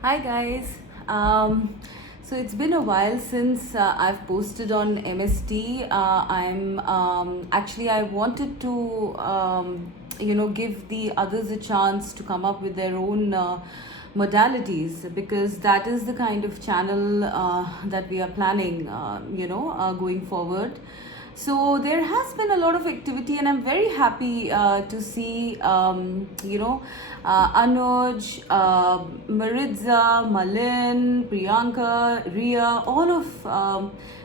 Hi guys. So it's been a while since I've posted on MST. I'm actually I wanted to give the others a chance to come up with their own modalities, because that is the kind of channel that we are planning going forward. So there has been a lot of activity, and I'm very happy to see, Anuj, Maritza, Malin, Priyanka, Ria, all of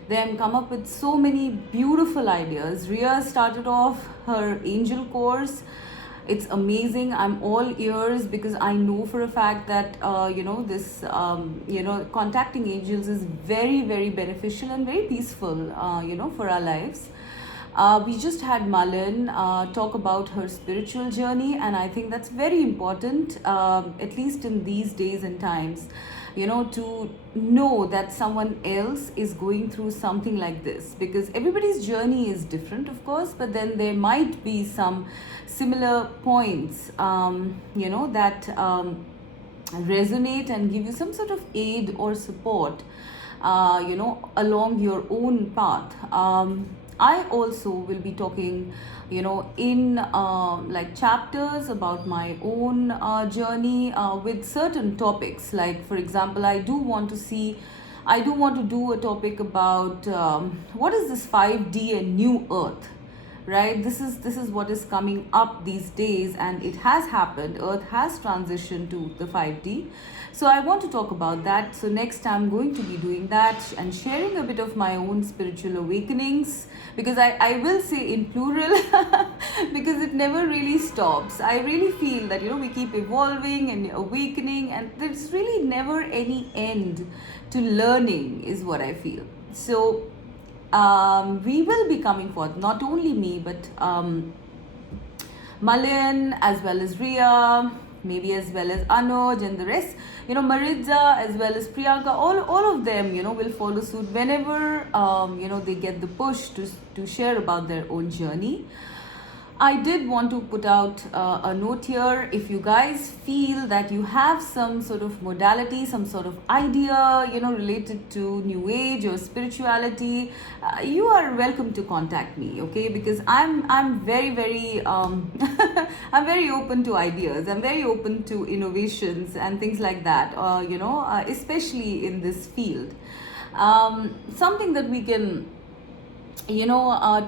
them come up with so many beautiful ideas. Ria started off her angel course. It's amazing. I'm all ears, because I know for a fact that this contacting angels is very, very beneficial and very peaceful for our lives. We just had Malin talk about her spiritual journey, and I think that's very important, at least in these days and times, to know that someone else is going through something like this, because everybody's journey is different, of course, but then there might be some similar points, that resonate and give you some sort of aid or support, along your own path. I also will be talking, in like chapters about my own journey with certain topics. Like, for example, I do want to do a topic about what is this 5D and new earth, right? This is what is coming up these days, and it has happened. Earth has transitioned to the 5D. So I want to talk about that. So next I'm going to be doing that and sharing a bit of my own spiritual awakenings, because I will say in plural because it never really stops. I really feel that we keep evolving and awakening, and there's really never any end to learning, is what I feel. So we will be coming forth, not only me, but Malin, as well as Ria, maybe as well as Anuj and the rest, Maritza, as well as Priyanka, all of them, will follow suit whenever, they get the push to share about their own journey. I did want to put out a note here. If you guys feel that you have some sort of modality, some sort of idea, related to New Age or spirituality, you are welcome to contact me. Okay, because I'm very, very I'm very open to ideas. I'm very open to innovations and things like that. Especially in this field, something that we can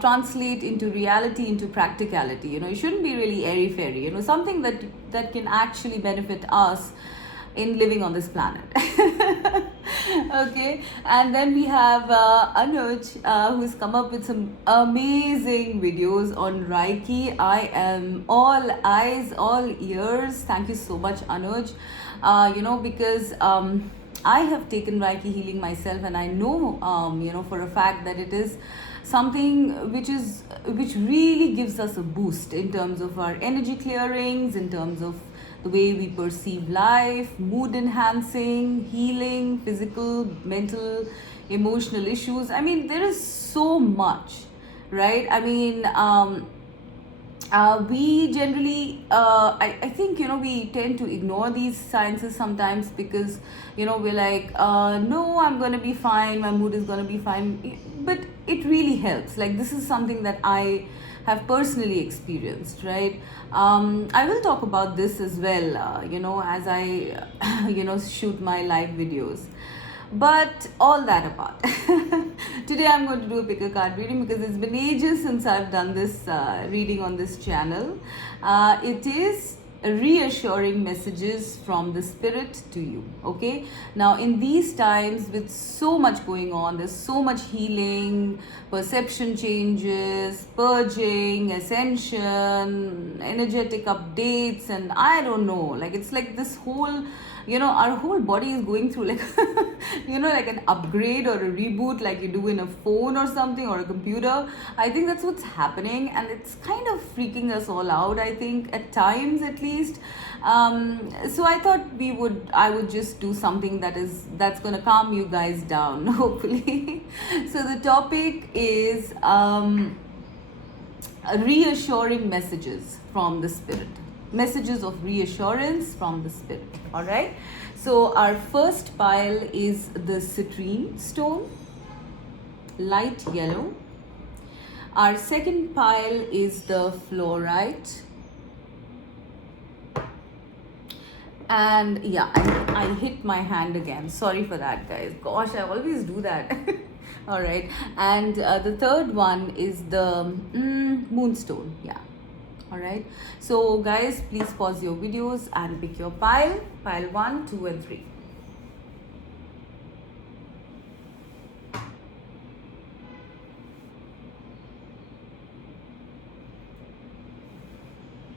translate into reality, into practicality. It shouldn't be really airy fairy, something that can actually benefit us in living on this planet. Okay, and then we have Anuj, who's come up with some amazing videos on Reiki. I am all eyes, all ears. Thank you so much, Anuj. Because I have taken Reiki healing myself, and I know, for a fact that it is something which really gives us a boost in terms of our energy clearings, in terms of the way we perceive life, mood enhancing, healing, physical, mental, emotional issues. I mean, there is so much, right? I mean, we generally, I think, we tend to ignore these sciences sometimes, because, we're like, no, I'm going to be fine, my mood is going to be fine. But it really helps. Like, this is something that I have personally experienced, right? I will talk about this as well, as I, shoot my live videos. But all that apart, today I'm going to do a pick a card reading, because it's been ages since I've done this reading on this channel. It is reassuring messages from the spirit to you. Okay, now in these times, with so much going on, there's so much healing, perception changes, purging, ascension, energetic updates, and I don't know, like, it's like this whole, our whole body is going through like like an upgrade or a reboot, like you do in a phone or something, or a computer. I think that's what's happening, and it's kind of freaking us all out, I think, at times, at least. So I thought I would just do something that's gonna calm you guys down, hopefully. So the topic is reassuring messages from the spirit. messages of reassurance from the spirit. All right. So our first pile is the citrine stone, light yellow. Our second pile is the fluorite. And yeah, I hit my hand again. Sorry for that, guys. Gosh, I always do that. All right. And the third one is the moonstone. Yeah. All right. So, guys, please pause your videos and pick your pile. Pile 1, 2, and 3.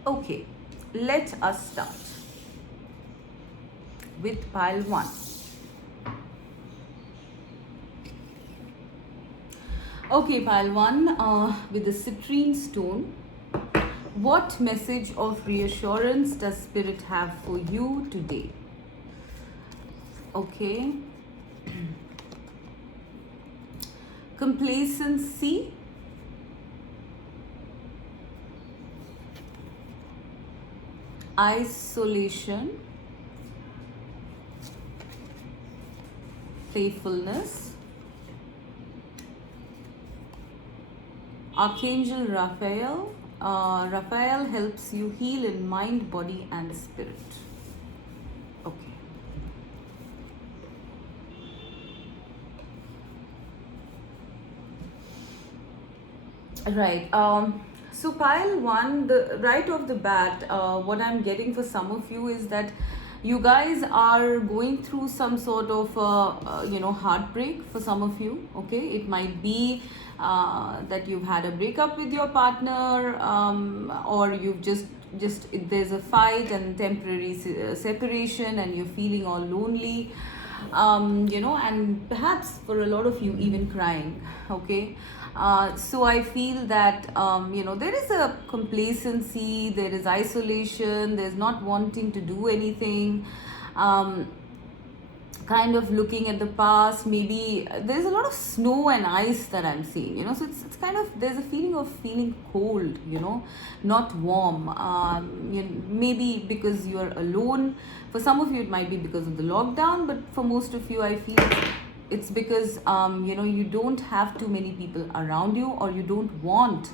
Okay. Let us start with pile 1. Okay, pile 1 with the citrine stone. What message of reassurance does Spirit have for you today? Okay. Complacency. Isolation. Playfulness. Archangel Raphael. Raphael helps you heal in mind, body, and spirit. Okay. Right. So pile 1, the right off the bat, what I'm getting for some of you is that you guys are going through some sort of heartbreak for some of you. Okay, it might be that you've had a breakup with your partner, or you've just there's a fight and temporary separation, and you're feeling all lonely, and perhaps for a lot of you even crying. Okay. So I feel that there is a complacency, there is isolation, there's not wanting to do anything, kind of looking at the past. Maybe there's a lot of snow and ice that I'm seeing, so it's kind of, there's a feeling of feeling cold, not warm. Maybe because you're alone. For some of you it might be because of the lockdown, but for most of you I feel it's because you don't have too many people around you, or you don't want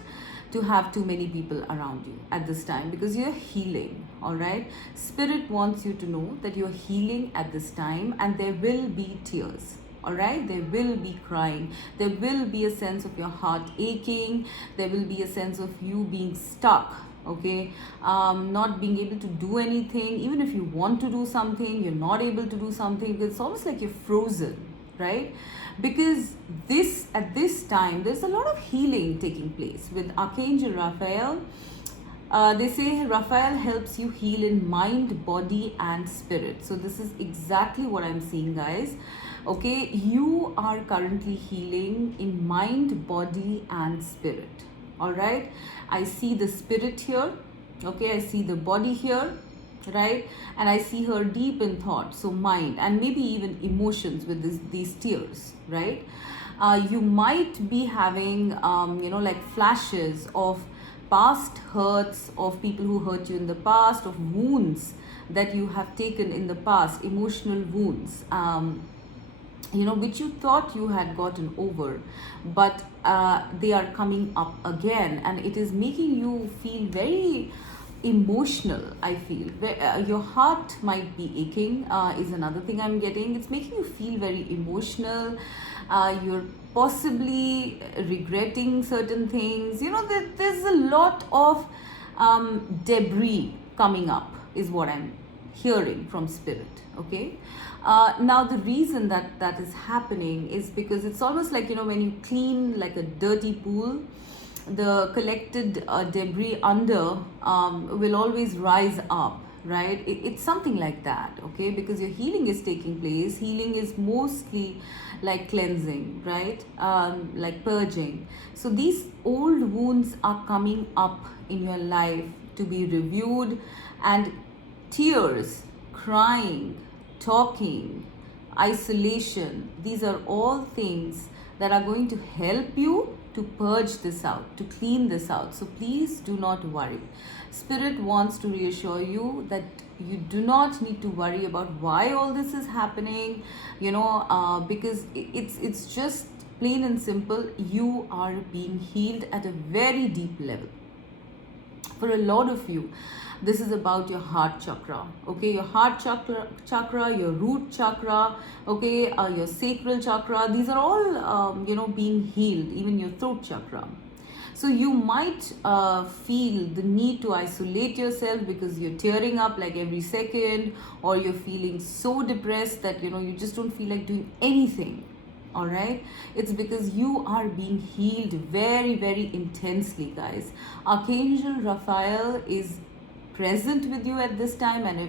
to have too many people around you at this time, because you're healing. All right, Spirit wants you to know that you're healing at this time, and there will be tears. All right, there will be crying, there will be a sense of your heart aching, there will be a sense of you being stuck. Okay, not being able to do anything. Even if you want to do something, you're not able to do something, because it's almost like you're frozen, right? Because at this time there's a lot of healing taking place with Archangel Raphael. They say Raphael helps you heal in mind, body, and spirit. So this is exactly what I'm seeing, guys. Okay, you are currently healing in mind, body, and spirit. All right, I see the spirit here. Okay, I see the body here, right? And I see her deep in thought, so mind, and maybe even emotions with these tears, right? You might be having like flashes of past hurts, of people who hurt you in the past, of wounds that you have taken in the past, emotional wounds, which you thought you had gotten over, but they are coming up again, and it is making you feel very emotional. I feel your heart might be aching, is another thing I'm getting. It's making you feel very emotional. You're possibly regretting certain things. There's a lot of debris coming up, is what I'm hearing from Spirit. Okay, now the reason that is happening is because it's almost like, when you clean like a dirty pool, the collected debris under will always rise up, right? It's something like that. Okay, because your healing is taking place. Healing is mostly like cleansing, right? Like purging. So these old wounds are coming up in your life to be reviewed, and tears, crying, talking, isolation, these are all things that are going to help you to purge this out, to clean this out. So please do not worry. Spirit wants to reassure you that you do not need to worry about why all this is happening, because it's just plain and simple. You are being healed at a very deep level. For a lot of you, this is about your heart chakra, okay? Your heart chakra, your root chakra, okay? Your sacral chakra. These are all, being healed. Even your throat chakra. So you might feel the need to isolate yourself because you're tearing up like every second, or you're feeling so depressed that you just don't feel like doing anything. All right, it's because you are being healed very, very intensely, guys. Archangel Raphael is present with you at this time, and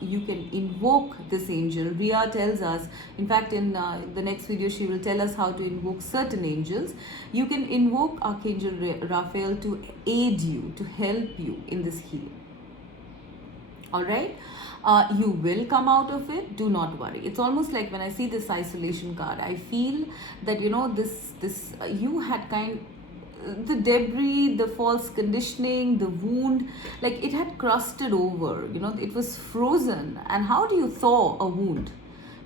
you can invoke this angel. Ria tells us, in fact, in the next video she will tell us how to invoke certain angels. You can invoke Archangel Raphael to aid you, to help you in this healing. All right, you will come out of it. Do not worry. It's almost like when I see this isolation card, I feel that this you had the debris, the false conditioning, the wound, like it had crusted over. It was frozen. And how do you thaw a wound?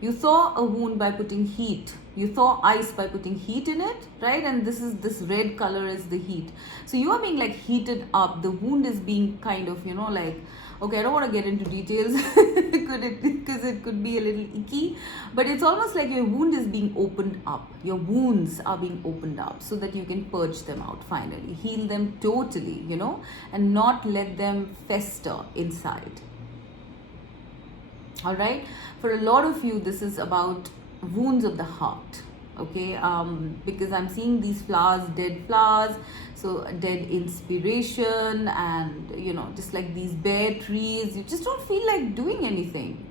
You thaw a wound by putting heat. You thaw ice by putting heat in it, right? And this red color is the heat. So you are being like heated up. The wound is being kind of, like, okay, I don't want to get into details because it could be a little icky, but it's almost like your wound is being opened up. Your wounds are being opened up so that you can purge them out finally, heal them totally, and not let them fester inside. All right, for a lot of you, this is about wounds of the heart, okay? Because I'm seeing these flowers, dead flowers, so dead inspiration, and just like these bare trees, you just don't feel like doing anything,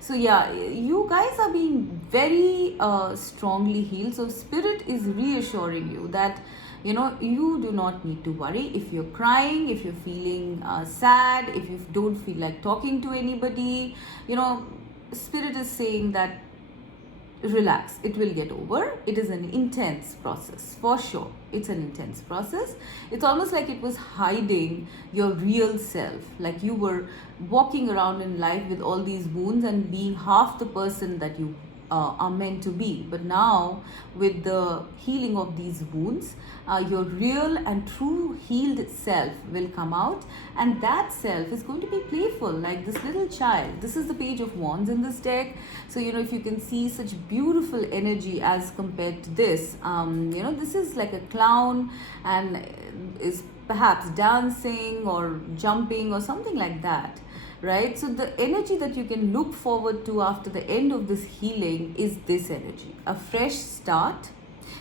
so yeah, you guys are being very strongly healed. So spirit is reassuring you that you do not need to worry. If you're crying, if you're feeling sad, if you don't feel like talking to anybody, spirit is saying that relax, it will get over. It is an intense process, for sure. It's an intense process. It's almost like it was hiding your real self, like you were walking around in life with all these wounds and being half the person that you are meant to be. But now, with the healing of these wounds, your real and true healed self will come out, and that self is going to be playful, like this little child. This is the Page of Wands in this deck. So if you can see such beautiful energy as compared to this, this is like a clown and is perhaps dancing or jumping or something like that, right? So the energy that you can look forward to after the end of this healing is this energy, a fresh start,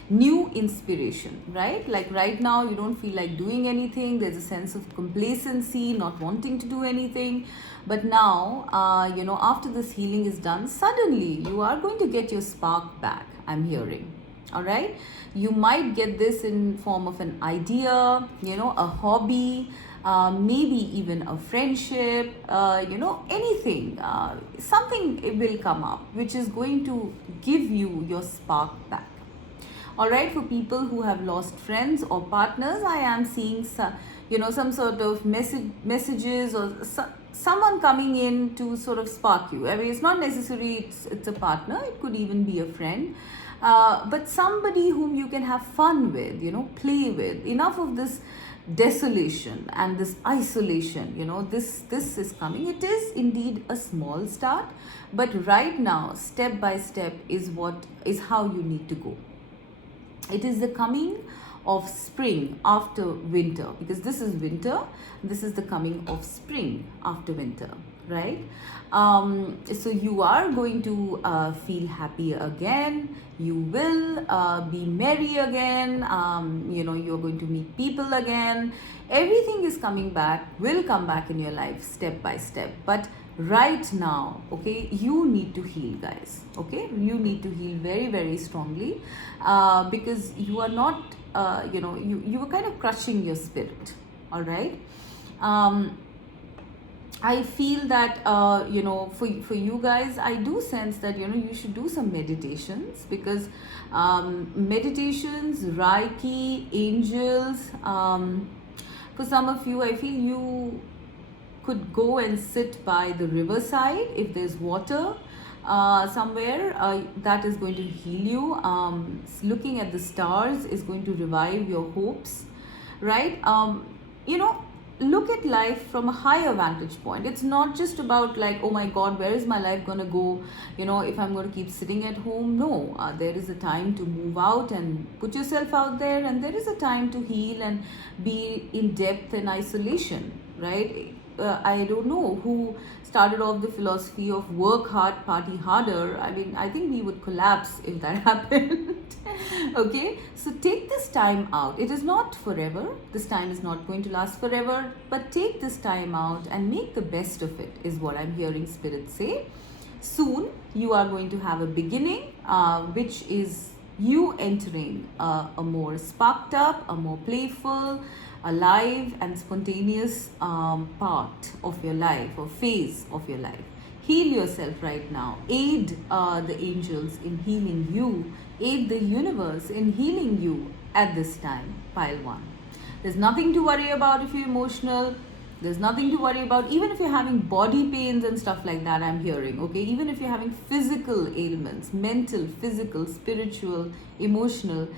new inspiration, right? Like right now you don't feel like doing anything. There's a sense of complacency, not wanting to do anything. But now, after this healing is done, suddenly you are going to get your spark back, I'm hearing. All right, you might get this in form of an idea, a hobby, maybe even a friendship, anything, something will come up which is going to give you your spark back. All right, for people who have lost friends or partners, I am seeing some sort of messages or someone coming in to sort of spark you. I mean, it's not necessary it's a partner, it could even be a friend, but somebody whom you can have fun with, play with. Enough of this desolation and this isolation, this is coming. It is indeed a small start, but right now, step by step is how you need to go. It is the coming of spring after winter, because this is winter, this is the coming of spring after winter, right? So you are going to feel happy again, you will be merry again, you're going to meet people again. Everything is coming back, will come back in your life step by step. But right now, okay, you need to heal, guys, okay? You need to heal very, very strongly, because you are not, you were kind of crushing your spirit, all right? I feel that for you guys, I do sense that you should do some meditations, because meditations, Reiki, angels. For some of you, I feel you could go and sit by the riverside if there's water somewhere. That is going to heal you. Looking at the stars is going to revive your hopes, right? You know, look at life from a higher vantage point. It's not just about like, oh my God, where is my life gonna go? If I'm going to keep sitting at home. No, there is a time to move out and put yourself out there, and there is a time to heal and be in depth and isolation, right? I don't know who started off the philosophy of work hard, party harder. I mean, I think we would collapse if that happened. Okay, so take this time out. It is not forever. This time is not going to last forever, but take this time out and make the best of it, is what I'm hearing Spirit say. Soon you are going to have a beginning, which is you entering a more sparked up, a more playful, alive and spontaneous part of your life or phase of your life. Heal yourself right now. Aid the angels in healing you. Aid the universe in healing you at this time, pile 1. There's nothing to worry about if you're emotional. There's nothing to worry about, even if you're having body pains and stuff like that, I'm hearing, okay? Even if you're having physical ailments, mental, physical, spiritual, emotional,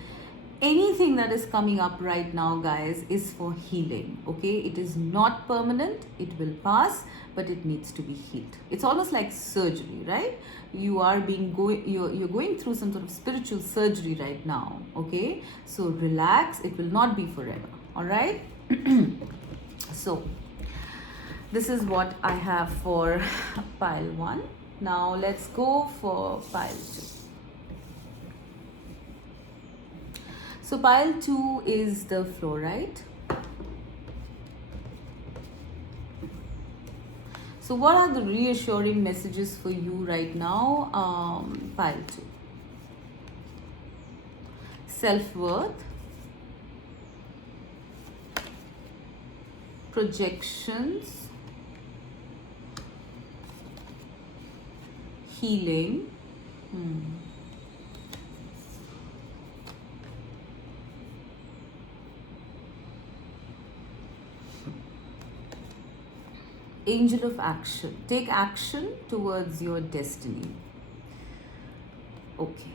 anything that is coming up right now, guys, is for healing, okay? It is not permanent. It will pass, but it needs to be healed. It's almost like surgery, right? You're going through some sort of spiritual surgery right now, okay? So relax. It will not be forever, all right? So this is what I have for pile 1. Now let's go for pile 2. So pile 2 is the fluorite. So what are the reassuring messages for you right now? Pile 2. Self-worth, projections, healing, angel of action. Take action towards your destiny. Okay.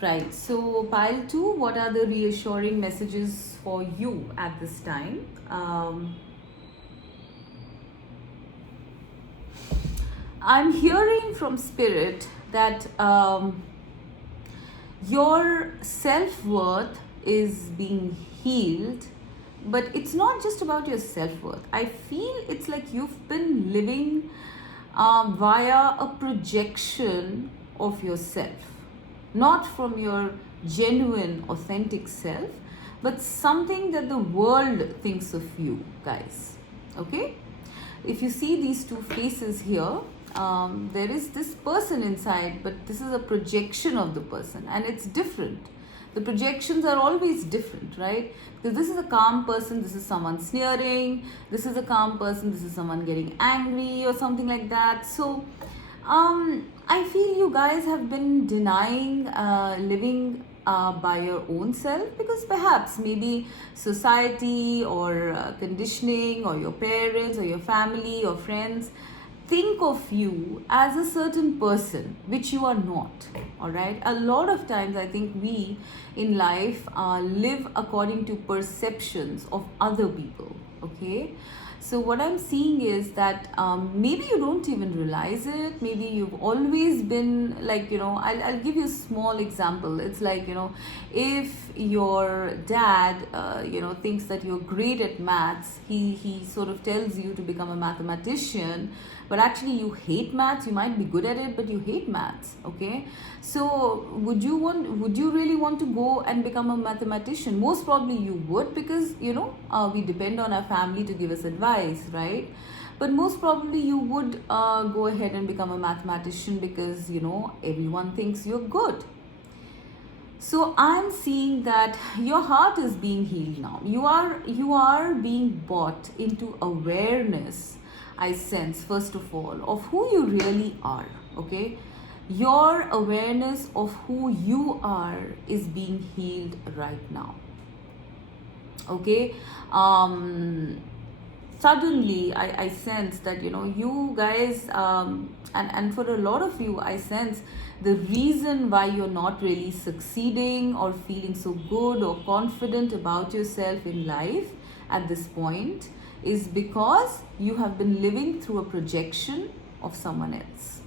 Right. So pile 2, what are the reassuring messages for you at this time? I'm hearing from Spirit that your self-worth is being healed, but it's not just about your self-worth. I feel it's like you've been living via a projection of yourself, not from your genuine, authentic self, but something that the world thinks of you, guys. Okay? If you see these two faces here, there is this person inside, but this is a projection of the person, and it's different. The projections are always different, right? Because this is a calm person, this is someone sneering, this is a calm person, this is someone getting angry or something like that. So I feel you guys have been denying living by your own self, because perhaps maybe society or conditioning or your parents or your family or friends think of you as a certain person, which you are not, all right? A lot of times I think we in life live according to perceptions of other people, okay? So what I'm seeing is that maybe you don't even realize it. Maybe you've always been like, I'll give you a small example. It's like, if your dad, thinks that you're great at maths, he sort of tells you to become a mathematician, but actually you hate maths. You might be good at it, but you hate maths, okay? So would you really want to go and become a mathematician? Most probably you would, because we depend on our family to give us advice, right? But most probably you would go ahead and become a mathematician because everyone thinks you're good. So I'm seeing that your heart is being healed now. You are being brought into awareness. I sense, first of all, of who you really are. Okay, your awareness of who you are is being healed right now. Okay, um, suddenly I sense that you guys, and for a lot of you, I sense the reason why you're not really succeeding or feeling so good or confident about yourself in life at this point is because you have been living through a projection of someone else.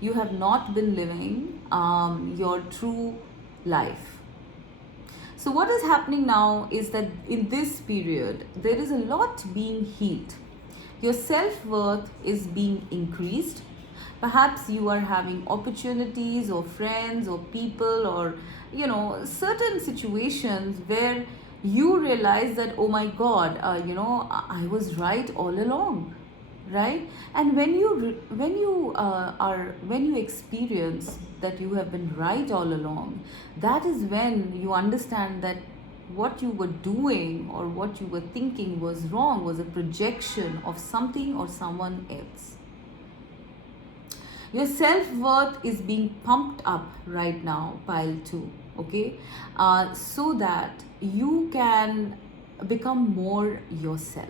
You have not been living your true life. So, what is happening now is that in this period, there is a lot being healed. Your self worth is being increased. Perhaps you are having opportunities or friends or people or certain situations where you realize that, oh my god, I was right all along, right? And when you experience that you have been right all along, that is when you understand that what you were doing or what you were thinking was wrong, was a projection of something or someone else. Your self-worth is being pumped up right now, pile 2. Okay, so that you can become more yourself.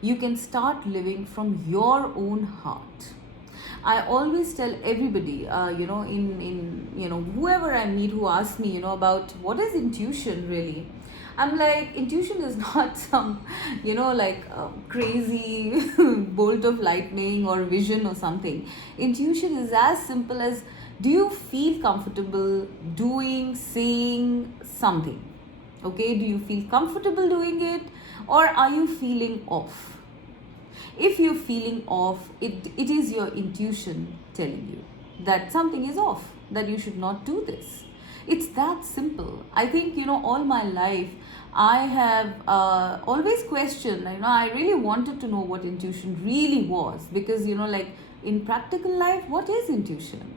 You can start living from your own heart. I always tell everybody, in whoever I meet who asks me, about what is intuition really. I'm like, intuition is not some, like crazy bolt of lightning or vision or something. Intuition is as simple as, do you feel comfortable doing, saying something? Okay, do you feel comfortable doing it, or are you feeling off? If you're feeling off, it is your intuition telling you that something is off, that you should not do this. It's that simple. I think, all my life, I have always questioned, I really wanted to know what intuition really was, because, like in practical life, what is intuition?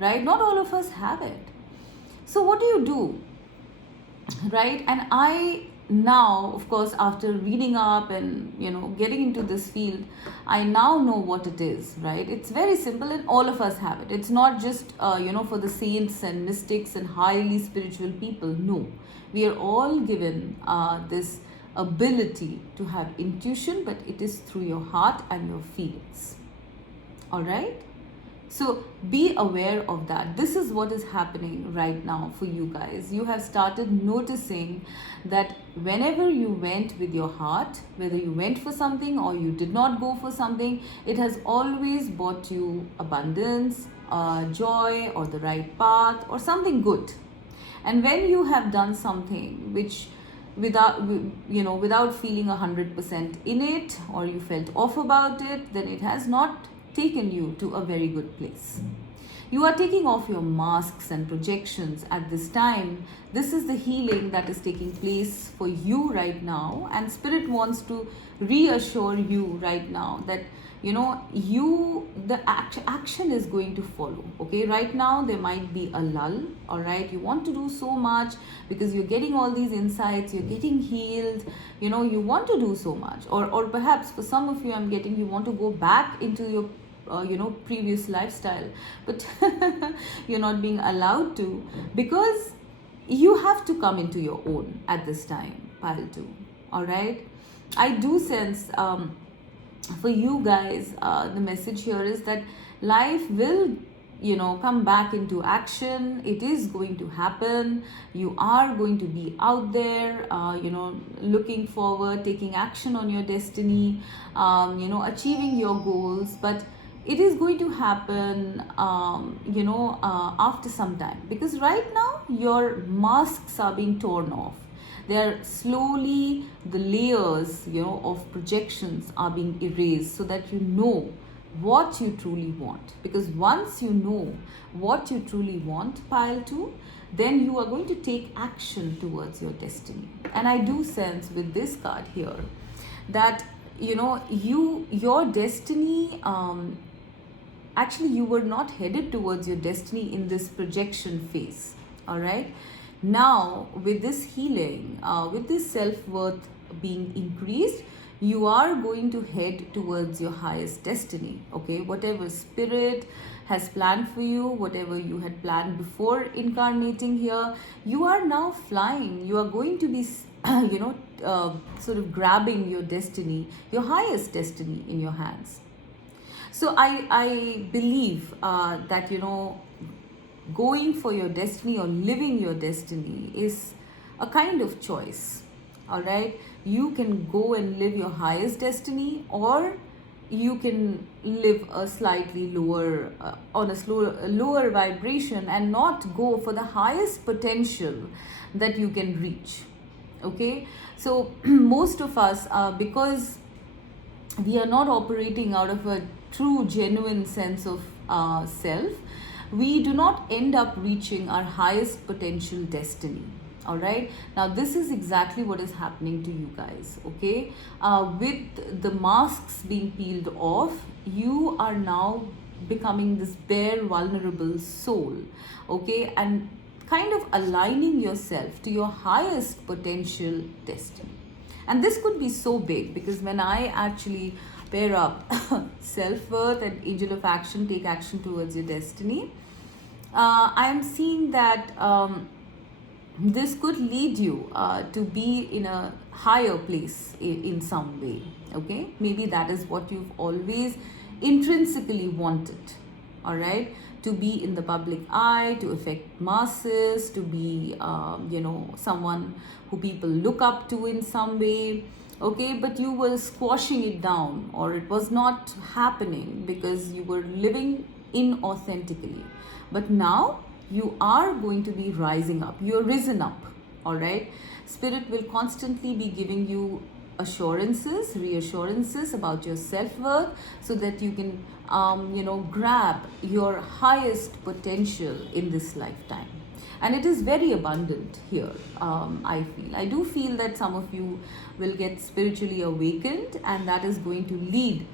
Right? Not all of us have it. So, what do you do? Right? And I now, of course, after reading up and getting into this field, I now know what it is. Right? It's very simple, and all of us have it. It's not just for the saints and mystics and highly spiritual people. No, we are all given this ability to have intuition, but it is through your heart and your feelings. All right. So be aware of that. This is what is happening right now for you guys. You have started noticing that whenever you went with your heart, whether you went for something or you did not go for something, it has always brought you abundance, joy, or the right path, or something good. And when you have done something which without feeling 100% in it, or you felt off about it, then it has not taken you to a very good place. You are taking off your masks and projections at this time. This is the healing that is taking place for you right now, and Spirit wants to reassure you right now that the action is going to follow. Okay, right now there might be a lull. All right, you want to do so much because you're getting all these insights, you're getting healed, you want to do so much, or perhaps for some of you, I'm getting, you want to go back into your previous lifestyle, but you're not being allowed to, because you have to come into your own at this time, pile 2. All right, I do sense for you guys, the message here is that life will come back into action. It is going to happen. You are going to be out there, looking forward, taking action on your destiny, achieving your goals. But it is going to happen after some time, because right now your masks are being torn off. They're slowly, the layers of projections are being erased, so that you know what you truly want. Because once you know what you truly want, pile 2, then you are going to take action towards your destiny. And I do sense with this card here that your destiny, actually you were not headed towards your destiny in this projection phase. All right, Now, with this healing, with this self-worth being increased, you are going to head towards your highest destiny. Okay, whatever spirit has planned for you, whatever you had planned before incarnating here, you are now flying. You are going to be sort of grabbing your destiny, your highest destiny, in your hands. So I believe that, going for your destiny or living your destiny is a kind of choice. All right, you can go and live your highest destiny, or you can live a slightly lower on a lower vibration and not go for the highest potential that you can reach. Okay, so most of us, because we are not operating out of a true, genuine sense of self, we do not end up reaching our highest potential destiny. All right, now this is exactly what is happening to you guys. Okay, with the masks being peeled off, you are now becoming this bare, vulnerable soul. Okay, and kind of aligning yourself to your highest potential destiny. And this could be so big, because when I actually pair up self-worth and angel of action, take action towards your destiny, I am seeing that this could lead you to be in a higher place in some way. Okay, maybe that is what you've always intrinsically wanted. All right, to be in the public eye, to affect masses, to be someone who people look up to in some way. Okay, but you were squashing it down, or it was not happening because you were living inauthentically. But now you are going to be rising up, you're risen up. All right, spirit will constantly be giving you assurances, reassurances about your self-worth, so that you can grab your highest potential in this lifetime. And it is very abundant here. I do feel that some of you will get spiritually awakened, and that is going to lead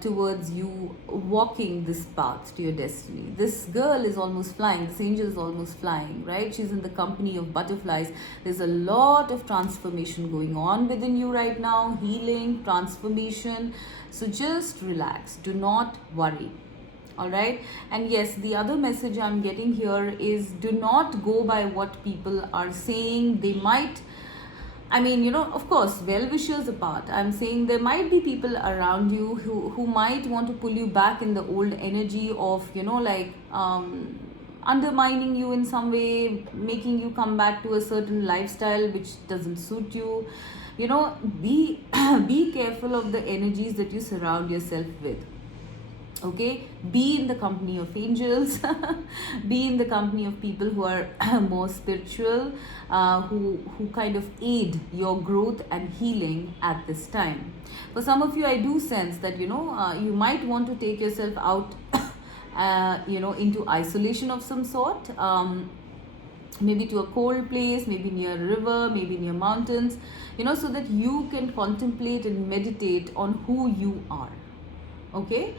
towards you walking this path to your destiny. This girl is almost flying, this angel is almost flying, right? She's in the company of butterflies. There's a lot of transformation going on within you right now, healing, transformation. So just relax, do not worry. All right, and yes, the other message I'm getting here is, do not go by what people are saying. They might, of course, well wishers apart, I'm saying there might be people around you who might want to pull you back in the old energy of, undermining you in some way, making you come back to a certain lifestyle which doesn't suit you. Be be careful of the energies that you surround yourself with. Okay, be in the company of angels, be in the company of people who are more spiritual, who kind of aid your growth and healing at this time. For some of you, I do sense that you might want to take yourself out into isolation of some sort, maybe to a cold place, maybe near a river, maybe near mountains, so that you can contemplate and meditate on who you are. Okay,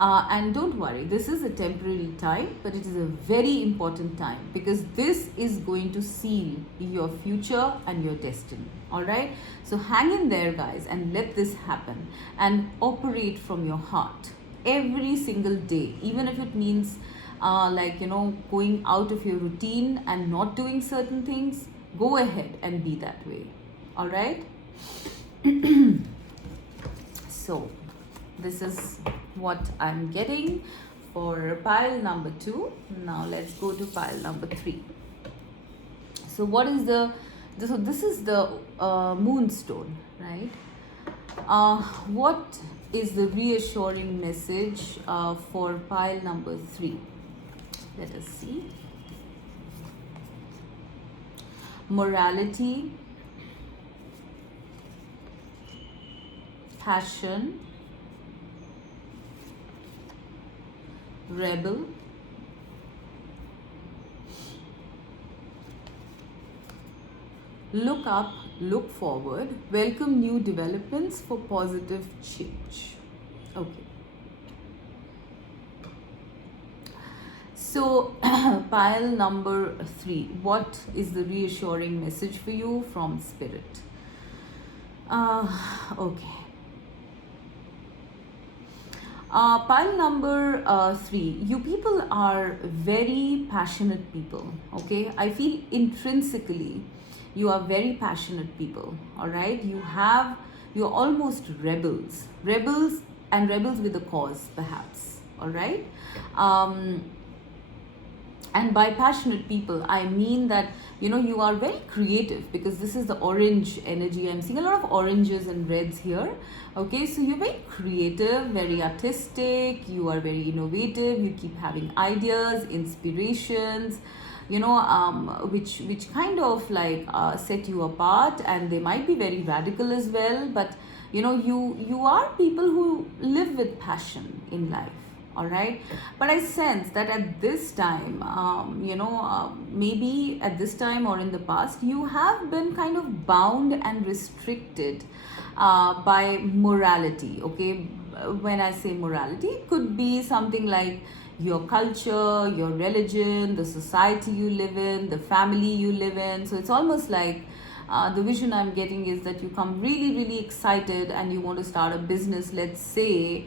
and don't worry, this is a temporary time, but it is a very important time, because this is going to seal your future and your destiny. All right, so hang in there, guys, and let this happen, and operate from your heart every single day, even if it means going out of your routine and not doing certain things. Go ahead and be that way. All right. So this is what I'm getting for pile number 2. Now let's go to pile number 3. So what is this is the moonstone, right? What is the reassuring message for pile number 3? Let us see. Morality, passion, rebel, look up, look forward, welcome new developments for positive change. Okay. So pile number 3, what is the reassuring message for you from spirit? Okay. Pile number 3, you people are very passionate people, okay? I feel intrinsically you are very passionate people, all right? You're almost rebels, and rebels with a cause, perhaps, all right? Um, and by passionate people, I mean that you are very creative, because this is the orange energy. I'm seeing a lot of oranges and reds here. Okay, so you're very creative, very artistic, you are very innovative, you keep having ideas, inspirations, which kind of like set you apart, and they might be very radical as well. But you are people who live with passion in life, all right? But I sense that at this time, maybe at this time or in the past, you have been kind of bound and restricted by morality, okay? When I say morality, it could be something like your culture, your religion, the society you live in, the family you live in. So it's almost like the vision I'm getting is that you come really, really excited and you want to start a business, let's say.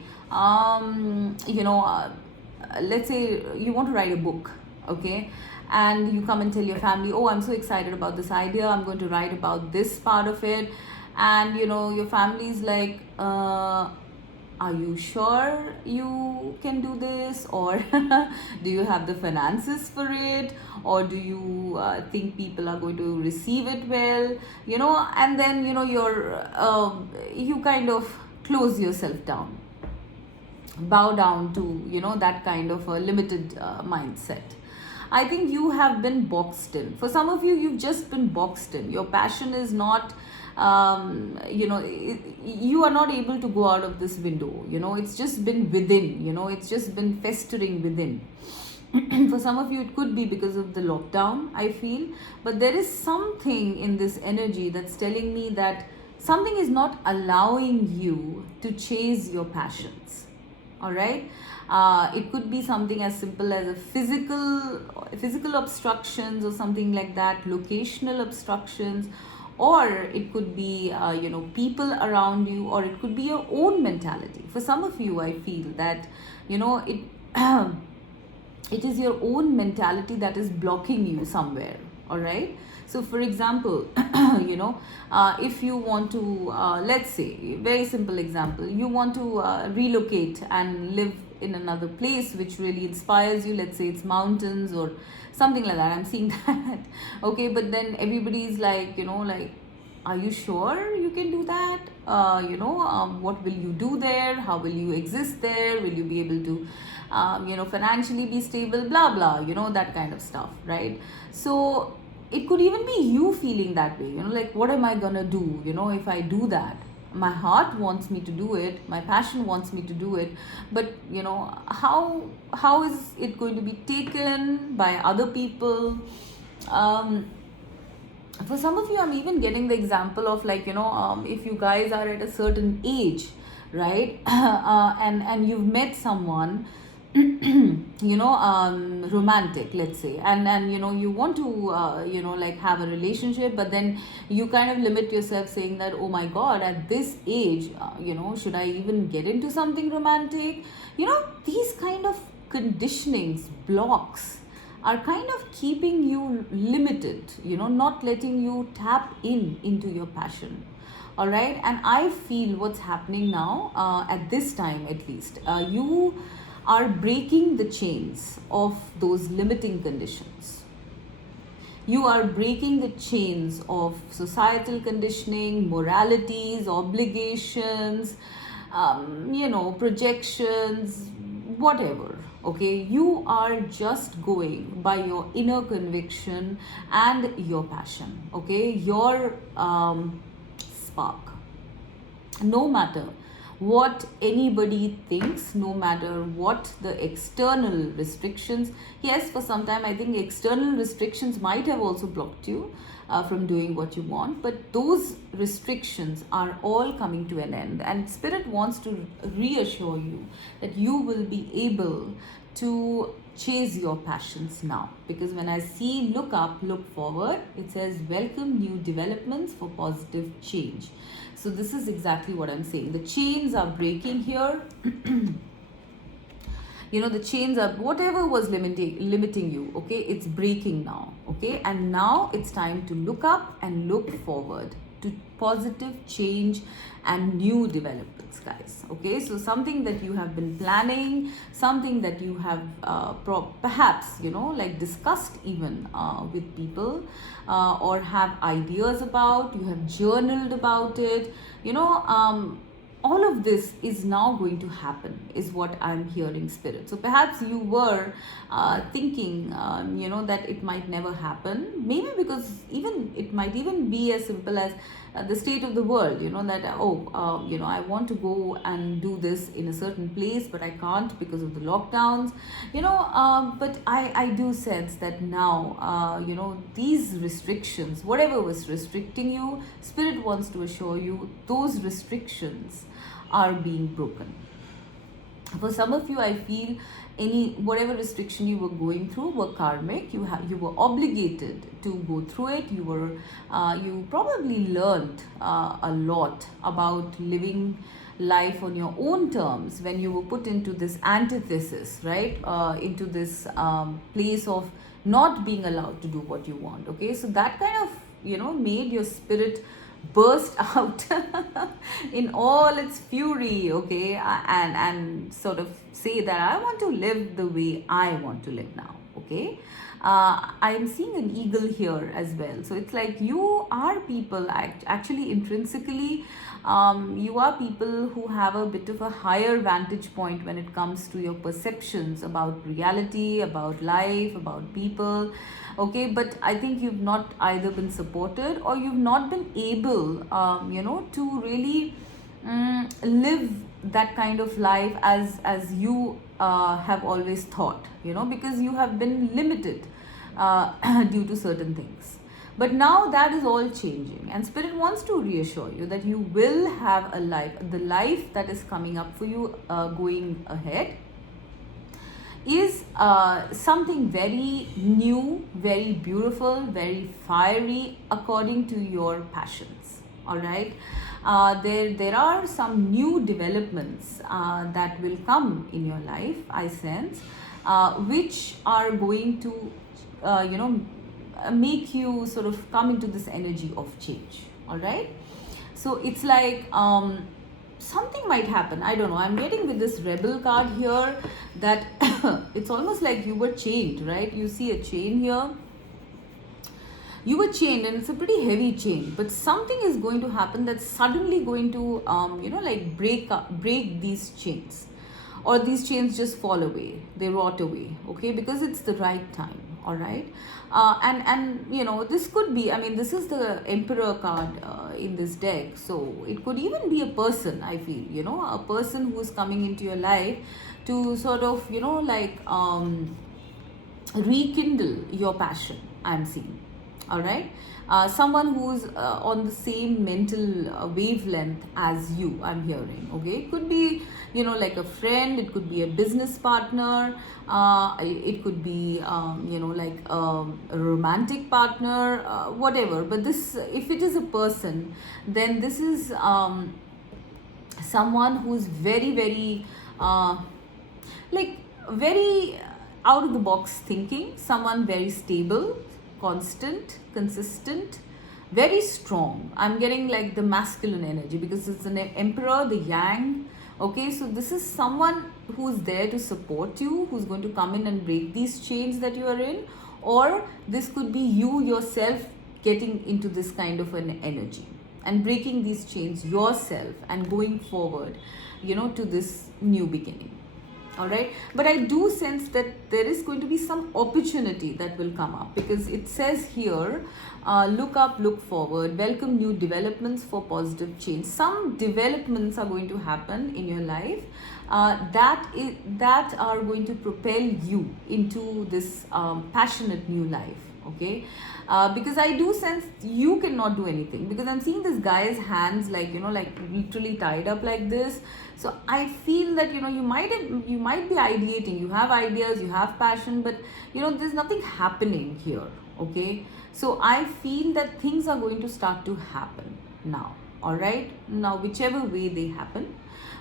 Let's say you want to write a book, okay? And you come and tell your family, oh, I'm so excited about this idea, I'm going to write about this part of it. And your family is like, are you sure you can do this? Or do you have the finances for it? Or do you think people are going to receive it well? And then you kind of close yourself down, bow down to that kind of a limited mindset. I think you have been boxed in. For some of you, you've just been boxed in. Your passion is not you are not able to go out of this window. It's just been within. It's just been festering within. For some of you, it could be because of the lockdown, I feel. But there is something in this energy that's telling me that something is not allowing you to chase your passions, all right? It could be something as simple as a physical obstructions or something like that, locational obstructions, or it could be people around you, or it could be your own mentality. For some of you, I feel that it it is your own mentality that is blocking you somewhere, all right? So for example, if you want to let's say, very simple example, you want to relocate and live in another place which really inspires you. Let's say it's mountains or something like that. I'm seeing that. Okay, but then everybody's like, are you sure you can do that? What will you do there? How will you exist there? Will you be able to financially be stable? Blah blah, that kind of stuff, right? So it could even be you feeling that way, like, what am I gonna do, if I do that? My heart wants me to do it, my passion wants me to do it, but how is it going to be taken by other people? For some of you, I'm even getting the example of, like, if you guys are at a certain age, right? And you've met someone romantic, let's say, and you want to like have a relationship, but then you kind of limit yourself, saying that, oh my god, at this age, should I even get into something romantic? These kind of conditionings, blocks, are kind of keeping you limited, not letting you tap into your passion, all right? And I feel what's happening now, at this time at least, you are breaking the chains of those limiting conditions. You are breaking the chains of societal conditioning, moralities, obligations, projections, whatever. Okay, you are just going by your inner conviction and your passion. Okay, your spark. No matter what anybody thinks, no matter what the external restrictions. Yes, for some time, I think external restrictions might have also blocked you from doing what you want, but those restrictions are all coming to an end, and Spirit wants to reassure you that you will be able to chase your passions now. Because when I see look up, look forward, it says welcome new developments for positive change. So this is exactly what I'm saying. The chains are breaking here. The chains are, whatever was limiting you, okay, it's breaking now, okay, and now it's time to look up and look forward to positive change and new developments, guys. Okay, so something that you have been planning, something that you have perhaps like discussed even with people, or have ideas about, you have journaled about it, all of this is now going to happen, is what I'm hearing, spirit. So perhaps you were thinking that it might never happen, maybe because even it might even be as simple as the state of the world, that I want to go and do this in a certain place, but I can't because of the lockdowns, but I do sense that now these restrictions, whatever was restricting you, spirit wants to assure you those restrictions are being broken. For some of you, I feel whatever restriction you were going through were karmic. You were obligated to go through it. You probably learned a lot about living life on your own terms when you were put into this antithesis, right? Into this place of not being allowed to do what you want. Okay, so that kind of made your spirit burst out in all its fury, okay, and sort of say that I want to live the way I want to live now, okay. I'm seeing an eagle here as well, so it's like you are people actually intrinsically, you are people who have a bit of a higher vantage point when it comes to your perceptions about reality, about life, about people, okay. But I think you've not either been supported or you've not been able to really live that kind of life as you have always thought, because you have been limited due to certain things. But now that is all changing, and spirit wants to reassure you that you will have a life, the life that is coming up for you going ahead is something very new, very beautiful, very fiery, according to your passions. All right, there are some new developments that will come in your life, I sense, which are going to make you sort of come into this energy of change. All right, so it's like something might happen, I don't know, I'm getting with this rebel card here that it's almost like you were chained, right? You see a chain here, you were chained, and it's a pretty heavy chain, but something is going to happen that's suddenly going to like break these chains, or these chains just fall away, they rot away, okay, because it's the right time. All right, and this could be, I mean, this is the Emperor card in this deck, so it could even be a person, I feel, a person who is coming into your life to sort of like rekindle your passion, I'm seeing. All right, someone who's on the same mental wavelength as you, I'm hearing, okay. It could be like a friend, it could be a business partner, it could be like a romantic partner, whatever. But this, if it is a person, then this is someone who's very, very like very out of the box thinking, someone very stable, constant, consistent, very strong. I'm getting like the masculine energy because it's an emperor, the yang. Okay, so this is someone who's there to support you, who's going to come in and break these chains that you are in, or this could be you yourself getting into this kind of an energy and breaking these chains yourself and going forward, to this new beginning. All right, but I do sense that there is going to be some opportunity that will come up, because it says here, look up, look forward, welcome new developments for positive change. Some developments are going to happen in your life that are going to propel you into this passionate new life. okay? Because I do sense you cannot do anything, because I'm seeing this guy's hands like, like literally tied up like this. So I feel that, you might be ideating, you have ideas, you have passion, but there's nothing happening here, okay? So I feel that things are going to start to happen now, all right? Now, whichever way they happen,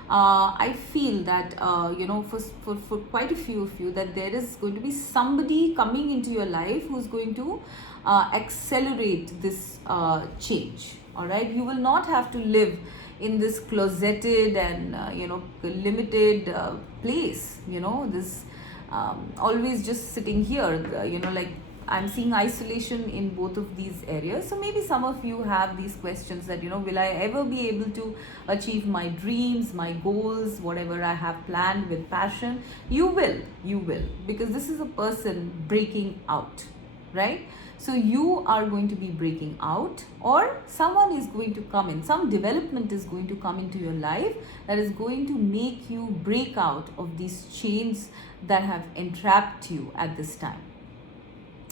I feel that for quite a few of you, that there is going to be somebody coming into your life who's going to accelerate this change. All right, you will not have to live in this closeted and limited place. This always just sitting here. Like I'm seeing isolation in both of these areas. So maybe some of you have these questions that, will I ever be able to achieve my dreams, my goals, whatever I have planned with passion? You will, because this is a person breaking out, right? So you are going to be breaking out, or someone is going to come in, some development is going to come into your life that is going to make you break out of these chains that have entrapped you at this time.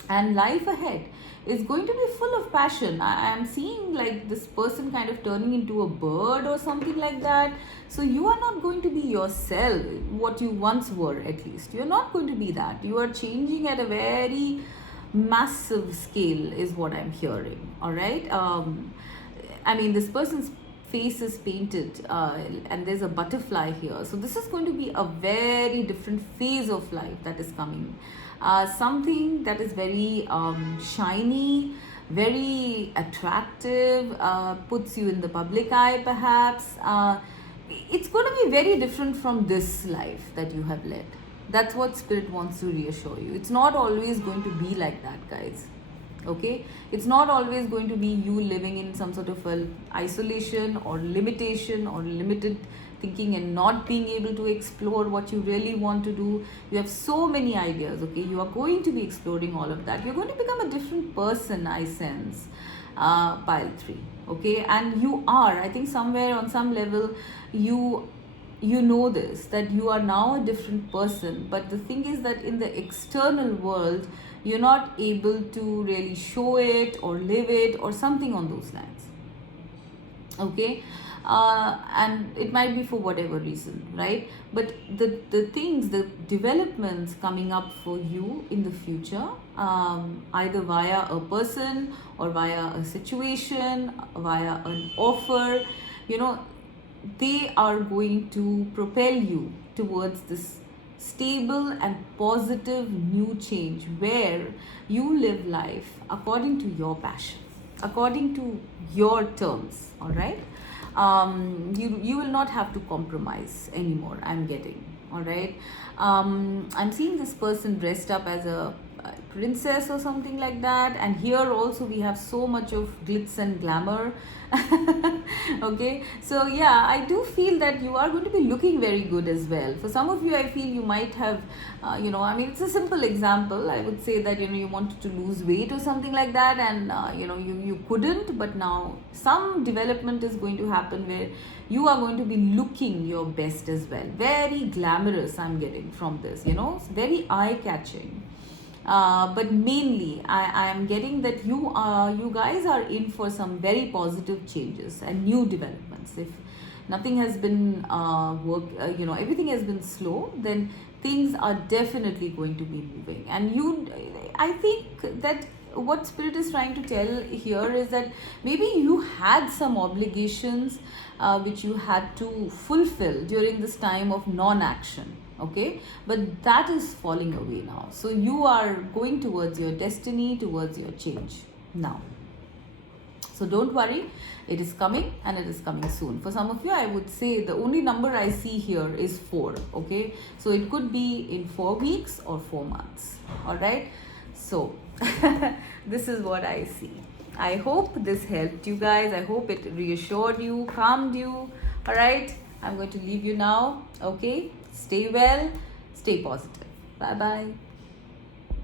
And life ahead is going to be full of passion. I am seeing like this person kind of turning into a bird or something like that. So you are not going to be yourself, what you once were. At least you're not going to be that. You are changing at a very massive scale is what I'm hearing. All right. I mean, this person's face is painted and there's a butterfly here. So this is going to be a very different phase of life that is coming. Something that is very shiny, very attractive, puts you in the public eye perhaps. It's going to be very different from this life that you have led. That's what Spirit wants to reassure you. It's not always going to be like that, guys. Okay, it's not always going to be you living in some sort of a isolation or limitation or limited thinking and not being able to explore what you really want to do. You have so many ideas, okay? You are going to be exploring all of that. You're going to become a different person, I sense, pile 3, okay? And you are, I think somewhere on some level, you know this, that you are now a different person. But the thing is that in the external world, you're not able to really show it or live it or something on those lines, okay? And it might be for whatever reason, right? But the things, the developments coming up for you in the future, either via a person or via a situation, via an offer, they are going to propel you towards this stable and positive new change where you live life according to your passion, according to your terms, all right? You will not have to compromise anymore, I'm getting, all right? I'm seeing this person dressed up as a princess or something like that, and here also we have so much of glitz and glamour. Okay, so yeah, I do feel that you are going to be looking very good as well. For some of you, I feel you might have I mean, it's a simple example. I would say that you wanted to lose weight or something like that, and you couldn't, but now some development is going to happen where you are going to be looking your best as well. Very glamorous, I'm getting from this, very eye-catching. But mainly I am getting that you guys are in for some very positive changes and new developments. If nothing has been everything has been slow, then things are definitely going to be moving. And I think that what Spirit is trying to tell here is that maybe you had some obligations which you had to fulfill during this time of non-action, okay? But that is falling away now. So you are going towards your destiny, towards your change now. So don't worry, it is coming, and it is coming soon. For some of you, I would say the only number I see here is 4, okay? So it could be in 4 weeks or 4 months, all right? So this is what I see. I hope this helped you guys. I hope it reassured you, calmed you, all right? I'm going to leave you now, okay? Stay well, stay positive. Bye-bye.